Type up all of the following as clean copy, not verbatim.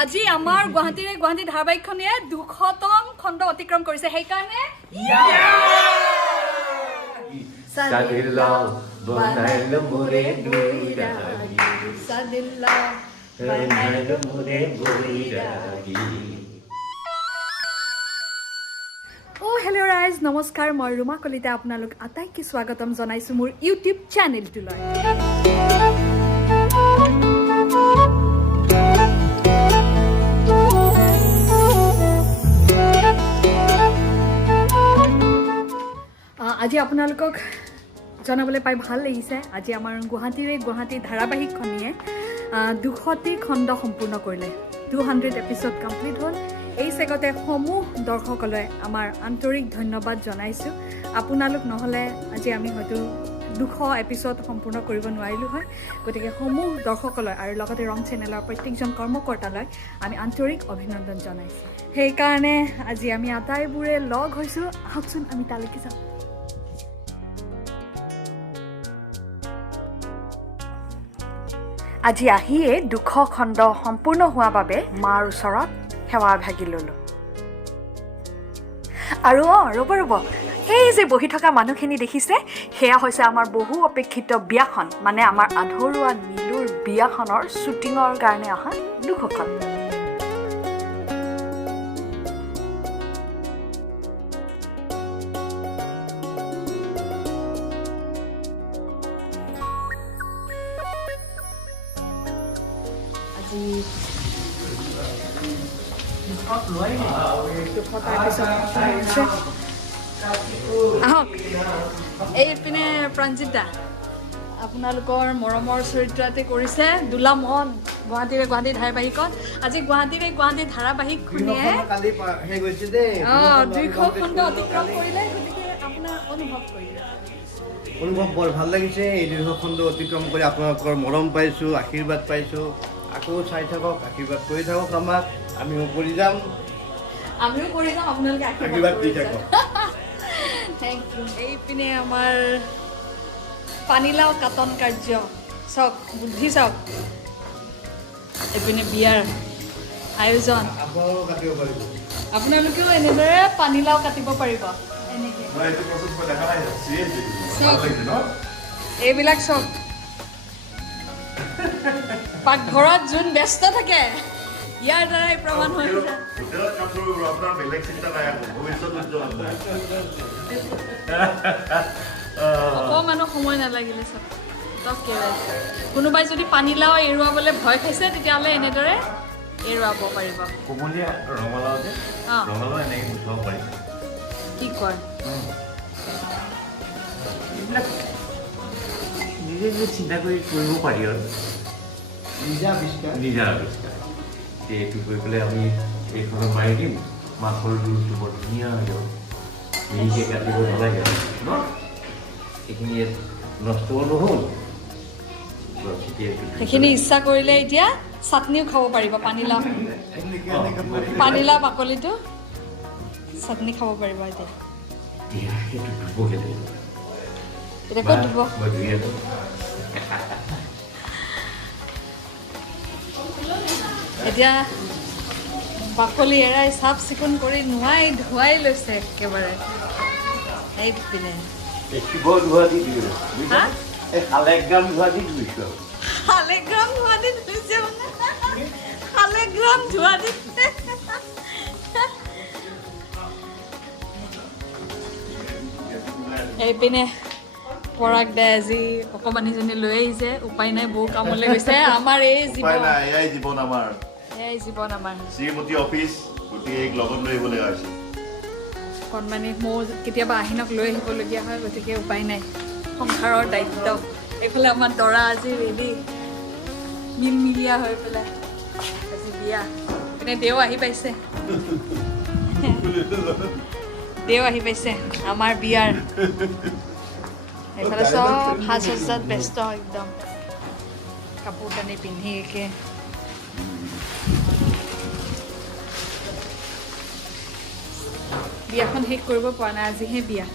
আজি আমাৰ গুৱাহাটী ধাৰাবাহিকখনে 200তম খণ্ড অতিক্ৰম কৰিছে সেইকাৰণে সাদিল্লা বনাইলো মোৰে দুইৰাগী সাদিল্লা বনাইলো মোৰে দুইৰাগী হেল্ল' ৰাইজ নমস্কাৰ মই ৰুমা কলিতা আপোনালোক আটাইকে স্বাগতম জনাইছো মোৰ ইউটিউব চেনেলটোলৈ আজি আপোনালোকক জনাবলৈ পাই ভাল লাগিছে আজি আমাৰ গুৱাহাটী ধাৰাবাহিকখনিয়ে 200টি খণ্ড সম্পূৰ্ণ কৰিলে 200 এপিসোড কমপ্লিট হ'ল এই সেগতে সমূহ দৰ্শকলৈ আমাৰ আন্তৰিক ধন্যবাদ জনাইছো আপোনালোক নহলে আজি আমি হয়তো 200 এপিসোড সম্পূৰ্ণ কৰিব নোৱাৰিলো হয় গতিকে সমূহ দৰ্শকলৈ আৰু লগতে ৰং চেনেলৰ প্ৰত্যেকজন কৰ্মকৰ্তালৈ আমি আন্তৰিক অভিনন্দন জনাইছো সেই কাৰণে আজি আমি আটাইবোৰে লগ হৈছো আহকচোন আমি তালৈকে যাওঁ আজি আহিয়ে 200 খণ্ড সম্পূৰ্ণ হোৱা বাবে মাৰ ওচৰত সেৱা ভাগি ললো আৰু ৰ'ব এই যে বহি থকা মানুহখিনি দেখিছে সেয়া হৈছে আমাৰ বহু অপেক্ষিত বিয়াখন মানে আমাৰ আধৰুৱা নীলুৰ বিয়াখনৰ শ্বুটিঙৰ কাৰণে অহা লোকসকল আহক এইপিনে প্ৰাঞ্জিত দা আপোনালোকৰ মৰমৰ চৰিত্ৰতে কৰিছে দুলা মন গুৱাহাটী ধাৰাবাহিকত আজি গুৱাহাটী ধাৰাবাহিক খুনিয়ে 200 খণ্ড অতিক্ৰম কৰিলে গতিকে আপোনাৰ অনুভৱ বৰ ভাল লাগিছে এই 200 খণ্ড অতিক্ৰম কৰি আপোনালোকৰ মৰম পাইছোঁ আশীৰ্বাদ পাইছোঁ আকৌ চাই থাকক আশীৰ্বাদ কৰি থাকক আমাক আমিও কৰি যাম আপোনালোকে আশীৰ্বাদ দি থাকক থেংক ইউ এইপিনে আমাৰ পানীলাও কাটন কাৰ্য চাওক বুদ্ধি চাওক এইপিনে বিয়াৰ আয়োজন আপোনালোকেও এনেদৰে পানীলাও কাটিব পাৰিব এইবিলাক চব পাকঘৰত যোন ব্যস্ত থাকে ইয়াৰ দ্বাৰাই প্ৰমাণ হৈ অকমানো সময় নালাগিলে চব কোনোবাই যদি পানীলাও এৰুৱাবলৈ ভয় খাইছে তেতিয়াহ'লে এনেদৰে এৰুৱাব পাৰিব কি কয় নিজে নিজে চিন্তা কৰি কৰিব পাৰি আৰু নিজা আৱিষ্কাৰ এইটো কৰি পেলাই আমি এইখনত মাৰি দিম মাছৰ জোলটো বৰ ধুনীয়া হৈ যাব মিহিকৈ কাটিব নালাগে ন এইখিনি নষ্টও নহ'ল সেইখিনি ইচ্ছা কৰিলে এতিয়া চাটনিও খাব পাৰিব পানীলাও বাকলিটো চাটনি খাব পাৰিব এতিয়া ক'ত দিব এতিয়া বাকলি এৰাই চাফ চিকুণ কৰি ধুৱাই লৈছে একেবাৰে এইপিনে শালেগ্ৰাম ধোৱা দি ধুইছে এইপিনে পৰাগ দাই আজি অকমানিজনী লৈ আহিছে উপায় নাই বৌ কামলৈ গৈছে আমাৰ এই জীৱন আমাৰ শ্ৰীমতী অফিচ গতিকে লগত লৈ আহিব লগা হৈছে কণমানি মোৰ কেতিয়াবা আহিনক লৈ আহিবলগীয়া হয় গতিকে উপায় নাই সংসাৰৰ দায়িত্ব এইফালে আমাৰ দৰা আজি ৰেডি মিলমিলীয়া হৈ পেলাই আজি বিয়া পিনে দেও আহি পাইছে আমাৰ বিয়াৰ এইফালে চব সাজ সজ্জাত ব্যস্ত একদম কাপোৰ কানি পিন্ধি একে বিয়াখন শেষ কৰিব পৰা নাই আজিহে বিয়া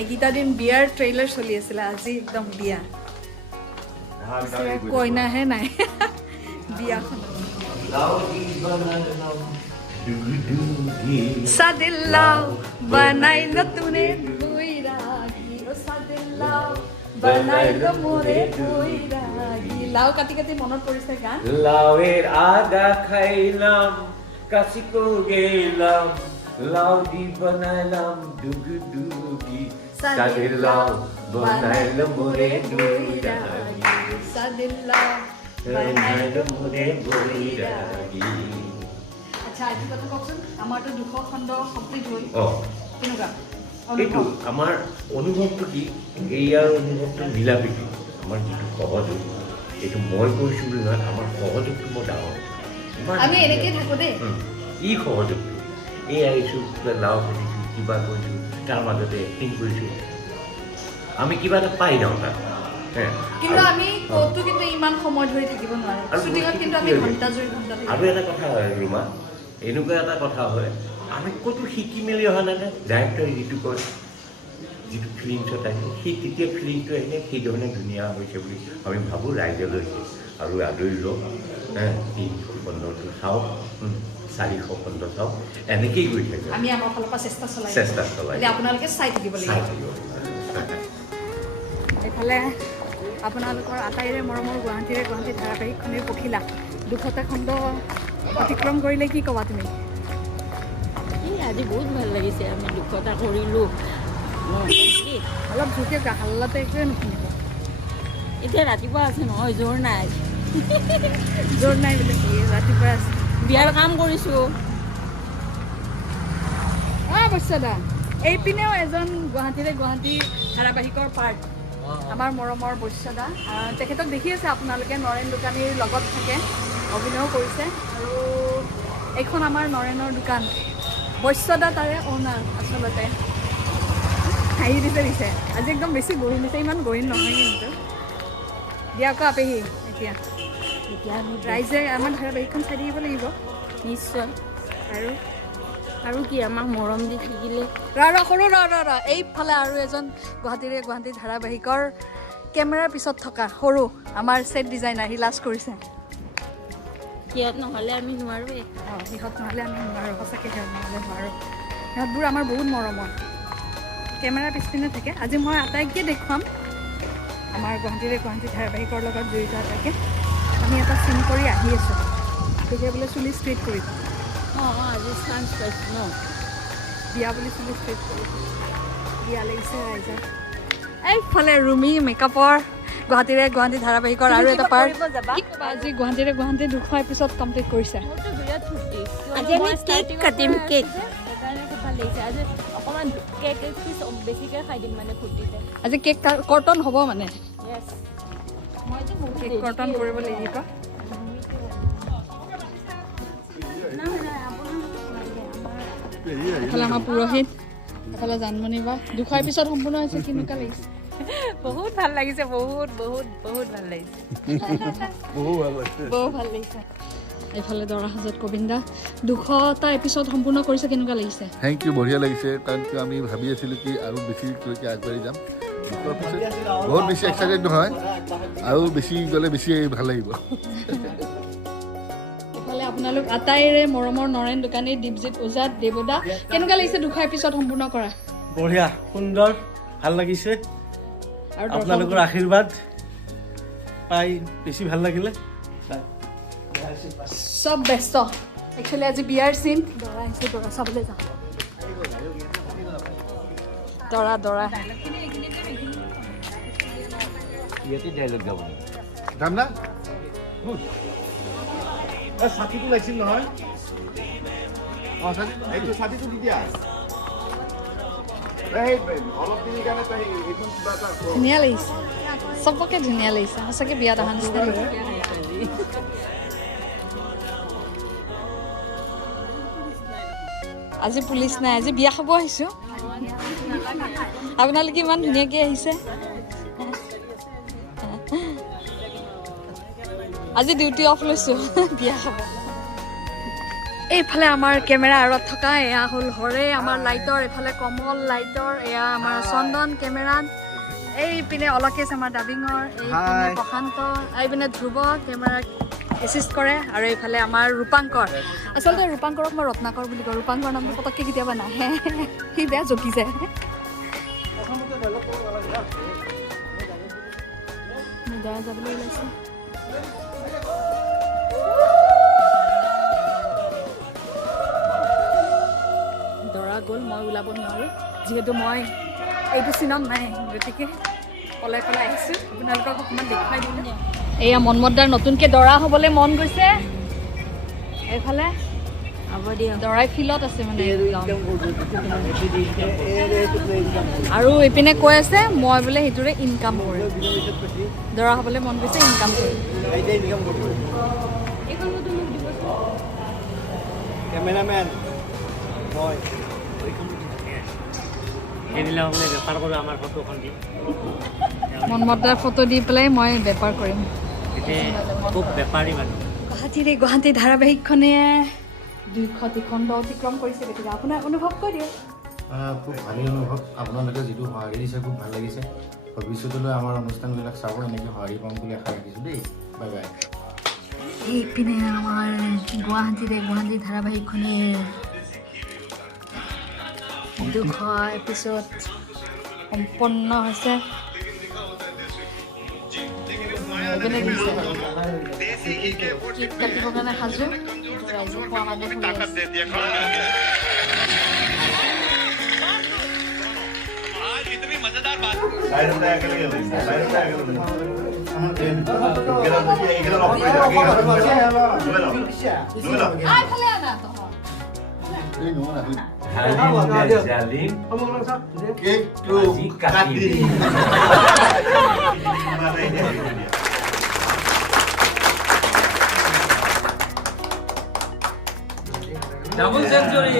এইকেইটা দিন বিয়াৰ ট্ৰেইলাৰ চলি আছিলে আজি একদম বিয়া কইনাহে নাই বিয়াখন লাও দি বনাইলাম দুগুদুগি সাদিল্লাও বানাইলো তুনে বৈরাগী ও সাদিল্লাও বানাইলো মোরে বৈরাগী লাও কাটি কাটি মনত পৰিছে গান লাউয়ের আগা খাইলাম কাশিকো গেলাম লাউ দি বানাইলাম দুগুদুগি সাদের লাউ বানাইলো মোরে বৈরাগী সাদিল্লাও বানাইলো মোরে বৈরাগী আচ্ছা আজি কথা কওকচোন আমাৰতো 200 খণ্ড কমপ্লিট হ'ল কেনেকুৱা এইটো আমাৰ অনুভৱটো কি ইয়াৰ অনুভৱটো মিলাপ্ৰীতি আমাৰ যিটো সহযোগ এইটো মই কৈছোঁ বুলি নহয় আমাৰ সহযোগটো বৰ ডাঙৰ আমি এনেকৈ থাকোঁ দেই ই সহযোগটো এই আহিছোঁ কিবা লাও কৰিছোঁ কিবা কৰিছোঁ তাৰ মাজতে এক্টিং কৰিছোঁ আমি কিবা এটা পাই যাওঁ তাত কিন্তু আমি ক'তো কিন্তু ইমান সময় ধৰি থাকিব নোৱাৰোঁ শ্বুটিঙত কিন্তু আমি ঘণ্টা আৰু এটা কথা হয় ৰুমা এনেকুৱা এটা কথা হয় আমি ক'তো শিকি মেলি অহা নাই ডাইৰেক্টৰে যিটো কয় যিটো ফিলিংছত আহিছে সেই তেতিয়া ফিলিংটো আহিলে সেইধৰণে ধুনীয়া হৈছে বুলি আমি ভাবোঁ ৰাইজে লৈছে আৰু আদৰি লওক 300 খণ্ডটো চাওক 400 খণ্ড চাওক এনেকেই গৈ থাকে আমি আমাৰ ফালৰ পৰা চেষ্টা চলাই আপোনালোকে চাই থাকিব লাগিব এইফালে আপোনালোকৰ আটাইৰে মৰমৰ গুৱাহাটী ধাৰাবাহিকখনেই পখিলা 200টা খণ্ড অতিক্ৰম কৰিলে কি ক'বা তুমি আজি বহুত ভাল লাগিছে আমি 200টা কৰিলোঁ অলপ জোৰকৈ হাল্লাতে একোৱে নুশুনিব এতিয়া ৰাতিপুৱা আছে নহয় জোৰ নাই জোৰ নাই বোলে কি ৰাতিপুৱা আছে বিয়াৰ কাম কৰিছোঁ বৈশ্যদা এইপিনেও এজন গুৱাহাটী ধাৰাবাহিকৰ পাৰ্ট আমাৰ মৰমৰ বৈশ্যদা তেখেতক দেখি আছে আপোনালোকে নৰেন দোকানীৰ লগত থাকে অভিনয় কৰিছে আৰু এইখন আমাৰ নৰেনৰ দোকান বৈশ্যদা তাৰে অ'নাৰ আচলতে হাঁহি দিছে আজি একদম বেছি গহীন দিছে ইমান গহীন নহয় কিন্তু দিয়া আকৌ আপেহি এতিয়া আমি ৰাইজে আমাৰ ধাৰাবাহিকখন চাই থাকিব লাগিব নিশ্চয় আৰু কি আমাক মৰম দি থাকিলে সৰু এইফালে আৰু এজন গুৱাহাটী ধাৰাবাহিকৰ কেমেৰাৰ পিছত থকা সৰু আমাৰ ছেট ডিজাইনাৰ সি লাজ কৰিছে সিহঁত নহ'লে আমি নোৱাৰোঁৱে সিহঁত নহ'লে আমি নোৱাৰোঁ সঁচাকৈ সিহঁত নহ'লে নোৱাৰোঁ সিহঁতবোৰ আমাৰ বহুত মৰমৰ কেমেৰাৰ পিছপিনে থাকে আজি মই আটাইকে দেখুৱাম আমাৰ গুৱাহাটী ধাৰাবাহিকৰ লগত জড়িত আটাইকে আমি এটা চিন কৰি আহি আছোঁ তেতিয়া বোলে চুলি ষ্ট্ৰেইট কৰিব আজি চান্স পাইছোঁ ন বিয়া বুলি চুলি ষ্ট্ৰেইট কৰিব বিয়া লাগিছে ৰাইজৰ এইফালে ৰুমি মেকআপৰ গুৱাহাটী ধাৰাবাহিকৰ আৰু এটা পাৰ্ট আজি গুৱাহাটী 200 এপিছড কমপ্লিট কৰিছে আজি আমি কেক কাটিম কেক সেইকাৰণে খুব ভাল লাগিছে আজি অকণমান কেক পিচ বেছিকৈ খাই দিম মানে ফূৰ্তিতে আজি কেক কৰ্তন হ'ব মানে মইতো কেক কৰ্তন কৰিব লাগিব এফালে আমাৰ পুৰোহিত এফালে জানমণি বা 200 এপিছড সম্পূৰ্ণ হৈছে কেনেকুৱা লাগিছে বহুত ভাল লাগিছে বহুত ভাল লাগিছে বহুত ভাল লাগিছে এইফালে দৰা সাজত গোবিন্দা 200টা এপিছড সম্পূৰ্ণ কৰিছে কেনেকুৱা লাগিছে থেংক ইউ বঢ়িয়া লাগিছে কাৰণ কিয় আমি ভাবি আছিলোঁ কি আৰু বেছি আগবাঢ়ি যাম বহুত বেছি এক্সাইটেড নহয় আৰু বেছি গ'লে বেছি ভাল লাগিব এইফালে আপোনালোক আটাইৰে মৰমৰ নৰেন দোকানী দীপজিত ওজা দেৱদা কেনেকুৱা লাগিছে 200 এপিছড সম্পূৰ্ণ কৰা বঢ়িয়া সুন্দৰ ভাল লাগিছে আৰু আপোনালোকৰ আশীৰ্বাদ পাই বেছি ভাল লাগিলে চব ব্যস্ত একচুৱেলি আজি বিয়াৰ চিন দৰা আহিছে দৰা চাবলৈ যাওঁ দৰা ইয়াতে ডাইলগ গাব যাম না ছাতিটো লাগিছিল নহয় এইটো ছাতিটো দি দিয়া অলপ দিনৰ কাৰণে তই এইখন কিবা এটা ধুনীয়া লাগিছে চবকে ধুনীয়া লাগিছে সঁচাকৈ বিয়াত অহা নিচিনা লাগিছে আজি পুলিচ নাই আজি বিয়া খাব আহিছোঁ আপোনালোকে ইমান ধুনীয়াকৈ আহিছে আজি ডিউটি অফ লৈছোঁ বিয়া খাব এইফালে আমাৰ কেমেৰা আঁৰত থকা এয়া হ'ল হৰে আমাৰ লাইটৰ এইফালে কমল লাইটৰ এয়া আমাৰ চন্দন কেমেৰাত এইপিনে অলকেশ আমাৰ ডাবিঙৰ এইপিনে প্ৰশান্ত এইপিনে ধ্ৰুৱ কেমেৰা এছিষ্ট কৰে আৰু এইফালে আমাৰ ৰূপাংকৰ আচলতে ৰূপাংকৰক মই ৰত্নাকৰ বুলি কওঁ ৰূপাংকৰ নামটো পটককৈ কেতিয়াবা নাহে সি বেয়া জকি যায় দৰা যাবলৈ ওলাইছে দৰা গ'ল মই ওলাব নোৱাৰোঁ যিহেতু মই এইটো চিনত নাই গতিকে পলাই পলাই আহিছোঁ আপোনালোকক অকণমান দেখুৱাই দিলোঁ এয়া মন্মথদাৰ নতুনকৈ দৰা হ'বলৈ মন গৈছে এইফালে হ'ব দিয়ক দৰাই ফিল্ডত আছে মানে আৰু এইপিনে কৈ আছে মই বোলে সেইটোৰে ইনকাম কৰিম দৰা হ'বলৈ মন গৈছে ইনকাম কৰিম কেমেৰামেন মই মন্মথদাৰ ফটো দি পেলাই মই বেপাৰ কৰিম খুব বেপাৰী মানুহ গুৱাহাটী ধাৰাবাহিকখনে 200টি খণ্ড অতিক্ৰম কৰিছে গতিকে আপোনাৰ অনুভৱ কৈ দিয়ক খুব ভালেই অনুভৱ আপোনালোকে যিটো সঁহাৰি দিছে খুব ভাল লাগিছে ভৱিষ্যতলৈ আমাৰ অনুষ্ঠানবিলাক চাব এনেকৈ সঁহাৰি পাম বুলি আশা ৰাখিছোঁ দেই বাই বাই এইপিনে আমাৰ গুৱাহাটী ধাৰাবাহিকখনে 200 এপিছড সম্পন্ন হৈছে কেক কাটিবৰ কাৰণে সাজু ৰাইজে খোৱা মানুহ শুই ডাবল সেঞ্চুৰী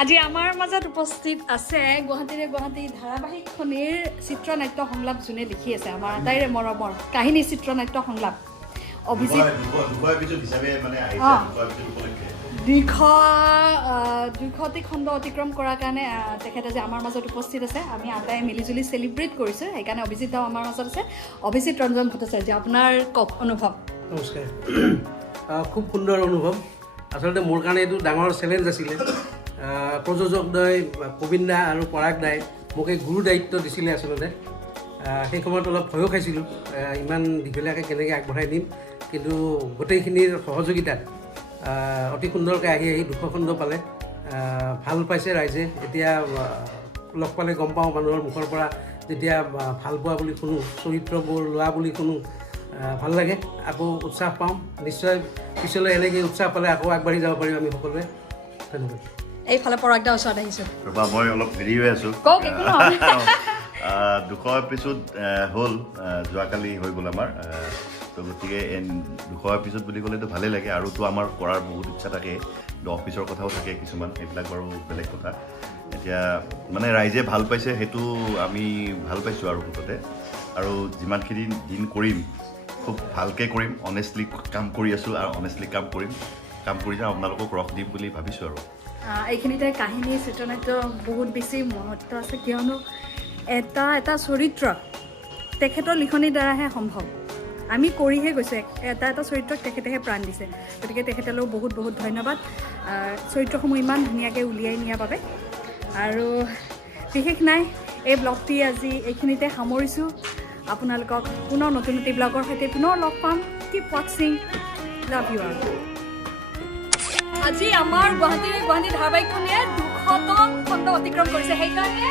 আজি আমাৰ মাজত উপস্থিত আছে গুৱাহাটী ধাৰাবাহিকখনিৰ চিত্ৰনাট্য সংলাপ যোনে লিখি আছে আমাৰ আটাইৰে মৰমৰ কাহিনী চিত্ৰনাট্য সংলাপ অভিজিত 200টি খণ্ড অতিক্ৰম কৰাৰ কাৰণে তেখেত আজি আমাৰ মাজত উপস্থিত আছে আমি আটাই মিলিজুলি চেলিব্ৰেট কৰিছোঁ সেইকাৰণে অভিজিত দাও আমাৰ মাজত আছে অভিজিত ৰঞ্জন ভট্টাচাৰ্য আপোনাৰ কওক অনুভৱ নমস্কাৰ খুব সুন্দৰ অনুভৱ আচলতে মোৰ কাৰণে এইটো ডাঙৰ চেলেঞ্জ আছিলে প্ৰযোজকদ্বয় প্ৰবীণ দা আৰু পৰাগ দাই মোক এই গুৰু দায়িত্ব দিছিলে আচলতে সেই সময়ত অলপ ভয়ো খাইছিলোঁ ইমান দীঘলীয়াকৈ কেনেকৈ আগবঢ়াই নিম কিন্তু গোটেইখিনিৰ সহযোগিতাত অতি সুন্দৰকৈ আহি 200 খণ্ড পালে ভাল পাইছে ৰাইজে এতিয়া লগ পালে গম পাওঁ মানুহৰ মুখৰ পৰা যেতিয়া ভাল পোৱা বুলি শুনো চৰিত্ৰবোৰ লোৱা বুলি শুনো ভাল লাগে আকৌ উৎসাহ পাওঁ নিশ্চয় পিছলৈ এনেকৈ উৎসাহ পালে আকৌ আগবাঢ়ি যাব পাৰিম আমি সকলোৱে ধন্যবাদ এইফালে পৰাগদাৰ ওচৰত আহিছোঁ ৰবা মই অলপ হেৰি হৈ আছোঁ কওক একো নহয় 200 এপিছড হ'ল যোৱাকালি হৈ গ'ল আমাৰ তো গতিকে 200 এপিছড বুলি ক'লেতো ভালেই লাগে আৰুতো আমাৰ কৰাৰ বহুত ইচ্ছা থাকে অফিচৰ কথাও থাকে কিছুমান সেইবিলাক বাৰু বেলেগ কথা এতিয়া মানে ৰাইজে ভাল পাইছে সেইটো আমি ভাল পাইছোঁ আৰু মুঠতে আৰু যিমানখিনি দিন কৰিম খুব ভালকৈ কৰিম অনেষ্টলি কাম কৰি আছোঁ আৰু অনেষ্টলি কাম কৰি যাওঁ আপোনালোকক ৰস দিম বুলি ভাবিছোঁ আৰু এইখিনিতে কাহিনী চিত্ৰনাট্য বহুত বেছি মহত্ব আছে কিয়নো এটা চৰিত্ৰ তেখেতৰ লিখনিৰ দ্বাৰাহে সম্ভৱ আমি কৰিহে গৈছোঁ এটা চৰিত্ৰক তেখেতেহে প্ৰাণ দিছে গতিকে তেখেতলৈও বহুত বহুত ধন্যবাদ চৰিত্ৰসমূহ ইমান ধুনীয়াকৈ উলিয়াই নিয়াৰ বাবে আৰু বিশেষ নাই এই ব্লগটি আজি এইখিনিতে সামৰিছোঁ আপোনালোকক পুনৰ নতুন ব্লগৰ সৈতে পুনৰ লগ পাম কিপ ৱাচিং লাভ ইউ অল আজি আমাৰ গুৱাহাটী ধাৰাবাহিকখনে 200তম খণ্ড অতিক্ৰম কৰিছে সেইকাৰণে